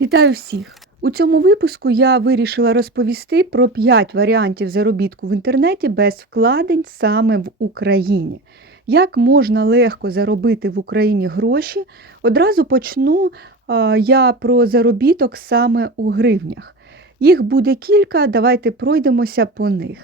Вітаю всіх! У цьому випуску я вирішила розповісти про 5 варіантів заробітку в інтернеті без вкладень саме в Україні. Як можна легко заробити в Україні гроші? Одразу почну я про заробіток саме у гривнях. Їх буде кілька, давайте пройдемося по них.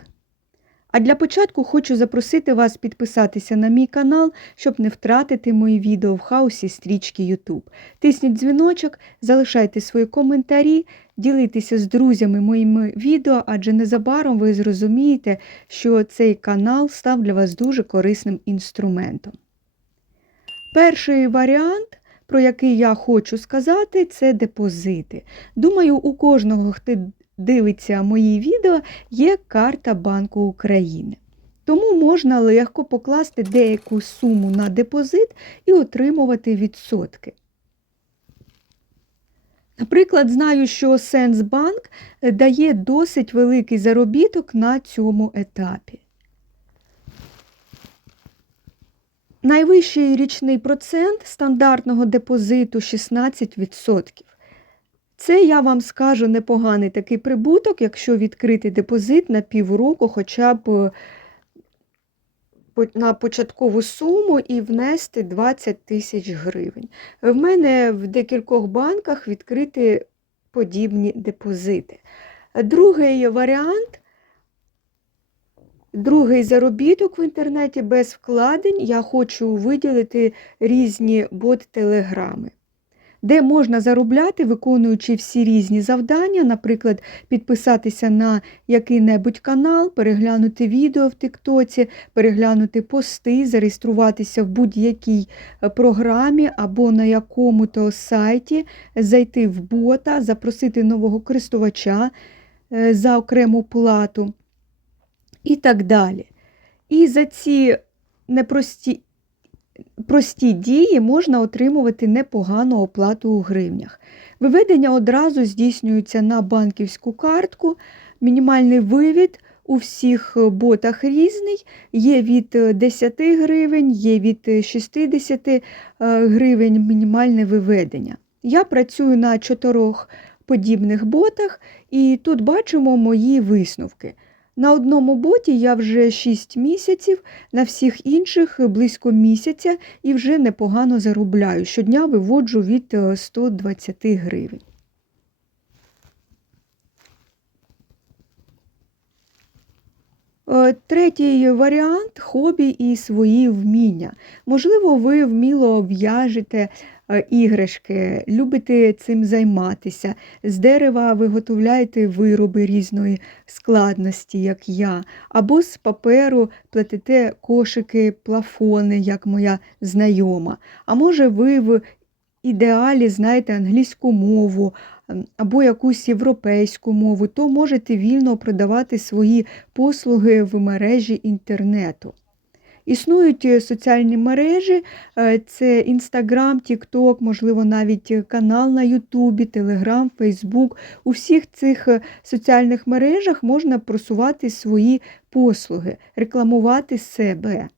А для початку хочу запросити вас підписатися на мій канал, щоб не втратити мої відео в хаосі стрічки YouTube. Тисніть дзвіночок, залишайте свої коментарі, ділитеся з друзями моїми відео, адже незабаром ви зрозумієте, що цей канал став для вас дуже корисним інструментом. Перший варіант, про який я хочу сказати, це депозити. Думаю, у кожного, дивиться мої відео, є карта Банку України. Тому можна легко покласти деяку суму на депозит і отримувати відсотки. Наприклад, знаю, що Сенсбанк дає досить великий заробіток на цьому етапі. Найвищий річний процент стандартного депозиту 16%. Це, я вам скажу, непоганий такий прибуток, якщо відкрити депозит на півроку хоча б на початкову суму і внести 20 тисяч гривень. В мене в декількох банках відкриті подібні депозити. Другий варіант, другий заробіток в інтернеті без вкладень, я хочу виділити різні бот-телеграми де можна заробляти, виконуючи всі різні завдання, наприклад, підписатися на який-небудь канал, переглянути відео в Тиктоці, переглянути пости, зареєструватися в будь-якій е, програмі або на якому-то сайті, зайти в бота, запросити нового користувача е, за окрему плату і так далі. І за ці непрості прості дії можна отримувати непогану оплату у гривнях. Виведення одразу здійснюється на банківську картку, мінімальний вивід у всіх ботах різний, є від 10 гривень, є від 60 е, гривень мінімальне виведення. Я працюю на чотирьох подібних ботах, і тут бачимо мої висновки. На одному боті я вже 6 місяців, на всіх інших близько місяця і вже непогано заробляю. Щодня виводжу від 120 е, гривень. Е, третій варіант хобі і свої вміння. Можливо, ви вміло в'яжете іграшки, любите цим займатися. З дерева виготовляєте вироби різної складності, як я, або з паперу плетете кошики, плафони, як моя знайома. А може, ви в ідеалі знаєте англійську мову. Або якусь європейську мову, то можете вільно продавати свої послуги в мережі інтернету. Існують е, соціальні мережі, е, це Інстаграм, Тікток, можливо, навіть канал на Ютубі, Телеграм, Фейсбук. У всіх цих е, соціальних мережах можна просувати свої послуги, рекламувати себе.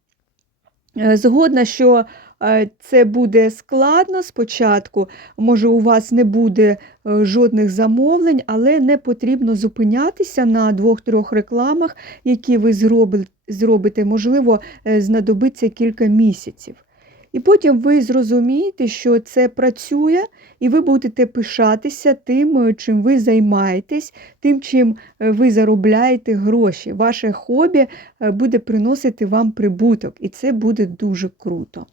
Згодна, що це буде складно спочатку, може, у вас не буде жодних замовлень, але не потрібно зупинятися на двох-трьох рекламах, які ви зробите, можливо, е, знадобиться кілька місяців. І потім ви зрозумієте, що це працює, і ви будете пишатися тим, е, чим ви займаєтесь, тим, чим е, ви заробляєте гроші. Ваше хобі буде приносити вам прибуток, і це буде дуже круто.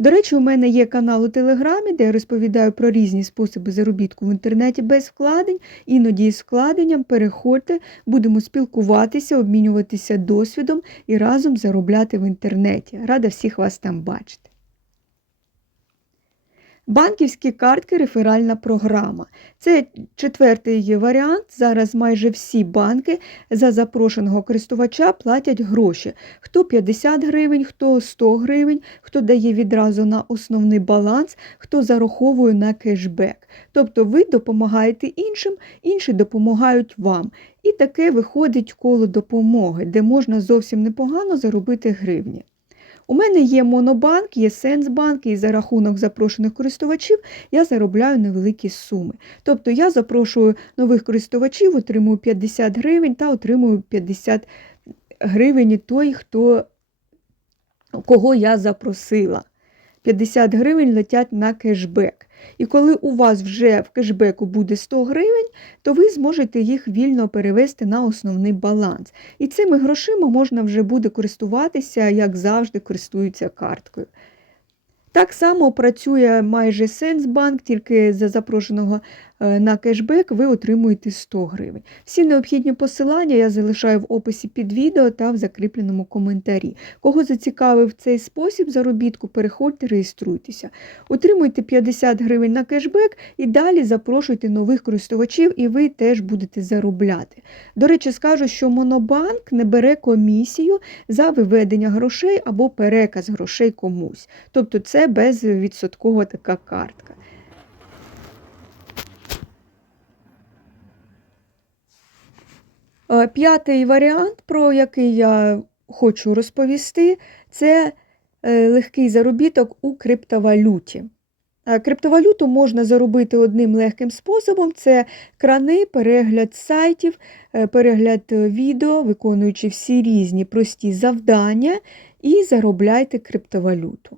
До речі, у мене є канал у Телеграмі, де я розповідаю про різні способи заробітку в інтернеті без вкладень, іноді з вкладенням. Переходьте, будемо спілкуватися, обмінюватися досвідом і разом заробляти в інтернеті. Рада всіх вас там бачити. Банківські картки реферальна програма. Це четвертий варіант. Зараз майже всі банки за запрошеного користувача платять гроші. Хто 50 гривень, хто 100 гривень, хто дає відразу на основний баланс, хто зараховує на кешбек. Тобто ви допомагаєте іншим, інші допомагають вам. І таке виходить коло допомоги, де можна зовсім непогано заробити гривні. У мене є Монобанк, є Сенсбанк, і за рахунок запрошених користувачів я заробляю невеликі суми. Тобто я запрошую нових користувачів, отримую 50 гривень та отримую 50 гривень той, хто, кого я запросила. 50 гривень летять на кешбек. І коли у вас вже в кешбеку буде 100 гривень, то ви зможете їх вільно перевести на основний баланс. І цими грошима можна вже буде користуватися, як завжди, користуються карткою. Так само працює майже Сенсбанк, тільки за запрошеного на кешбек ви отримуєте 100 гривень. Всі необхідні посилання я залишаю в описі під відео та в закріпленому коментарі. Кого зацікавив цей спосіб заробітку, переходьте, реєструйтеся. Отримуйте 50 гривень на кешбек і далі запрошуйте нових користувачів, і ви теж будете заробляти. До речі, скажу, що Монобанк не бере комісію за виведення грошей або переказ грошей комусь. Тобто це безвідсоткова така картка. П'ятий варіант, про який я хочу розповісти, це е, легкий заробіток у криптовалюті. Е, Криптовалюту можна заробити одним легким способом: це крани, перегляд сайтів, е, перегляд е, відео, виконуючи всі різні прості завдання, і заробляйте криптовалюту.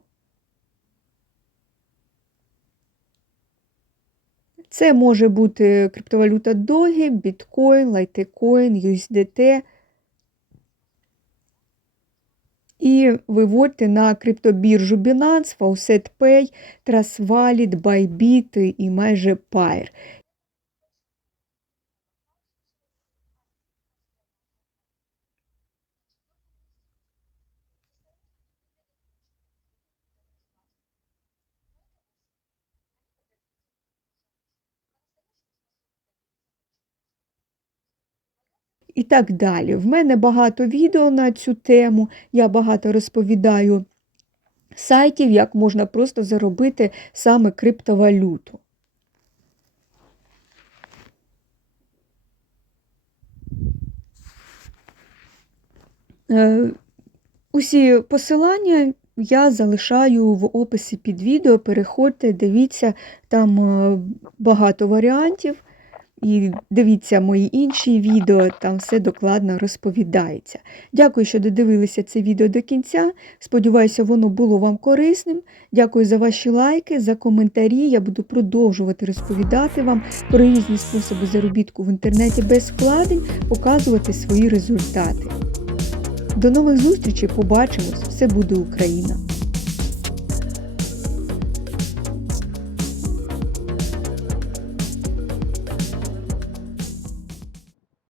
Це може бути криптовалюта Doge, біткоін, Litecoin, USDT. І виводьте на криптобіржу Binance, Fawcett Pay, Trustwallet, Bybit і майже Pair. І так далі. В мене багато відео на цю тему, я багато розповідаю сайтів, як можна просто заробити саме криптовалюту. Е, Усі посилання я залишаю в описі під відео. Переходьте, дивіться, там е, багато варіантів. І дивіться мої інші відео, там все докладно розповідається. Дякую, що додивилися це відео до кінця. Сподіваюся, воно було вам корисним. Дякую за ваші лайки, за коментарі. Я буду продовжувати розповідати вам про різні способи заробітку в інтернеті без вкладень, показувати свої результати. До нових зустрічей, побачимось! Все буде Україна!